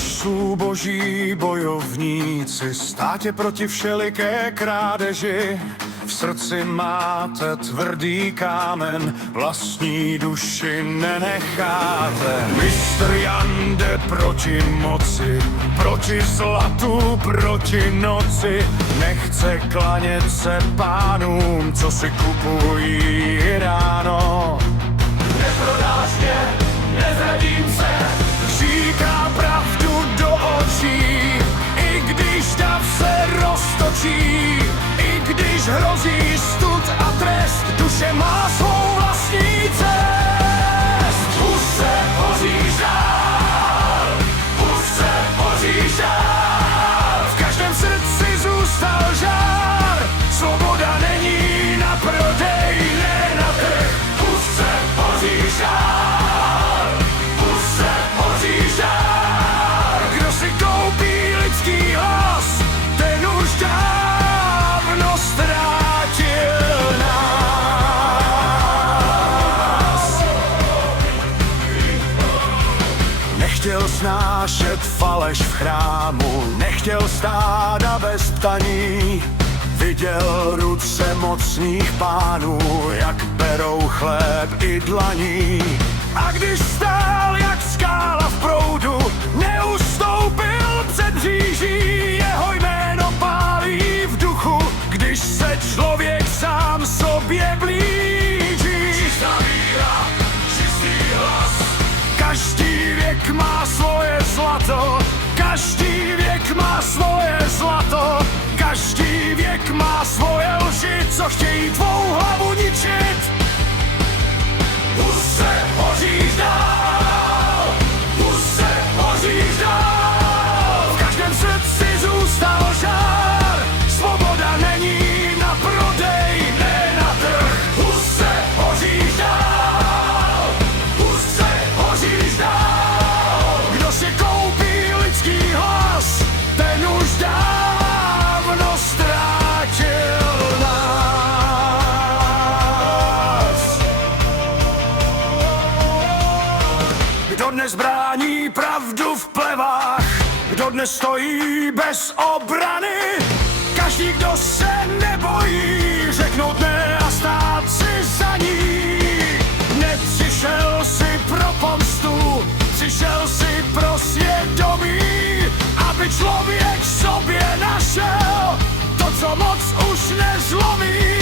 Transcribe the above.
jsou boží bojovníci, státě proti všeliké krádeži. V srdci máte tvrdý kámen, vlastní duši nenecháte. Mistr Jan jde proti moci, proti zlatu, proti noci. Nechce klanět se pánům, co si kupují ráno. Neprodáš mě, nezradím se, říká pravdu do očí, i když dav se roztočí, i když hrozí stud a trest, duše má svou vlastní cest. Husce hoříš dál, husce hoříš dál, v každém srdci zůstal žár, svoboda není na prodej, ne na trh. Husce hoříš dál, husce hoříš dál, kdo si koupí lidský hlas, ten už dávno ztrátil nás. Nechtěl snášet faleš v chrámu, nechtěl stáda bez ptaní. Viděl ruce mocných pánů, jak berou chléb i dlaní. A když stál jak skála v proudu, neustoupil před říží, jeho jméno pálí v duchu, když se člověk sám sobě blíží. Čistá víra, čistý hlas, každý věk má svoje zlato, každý věk má svoje zlato, každý věk má svoje lži, co chtějí tvou hlavu ničit. Husce hoříš dál, husce hoříš dál, v každém srdci zůstal žár, svoboda není na prodej, ne na trh. Husce hoříš dál, husce hoříš dál, kdo si koupí lidský hlas, ten už dávno ztrátil nás. Kdo dnes brání pravdu v plevách, kdo dnes stojí bez obrany, každý, kdo se nebojí řeknout ne a stát si za ní. Nepřišel si pro pomstu, přišel si pro svědomí, aby člověk sobě našel to, co moc už nezlomí.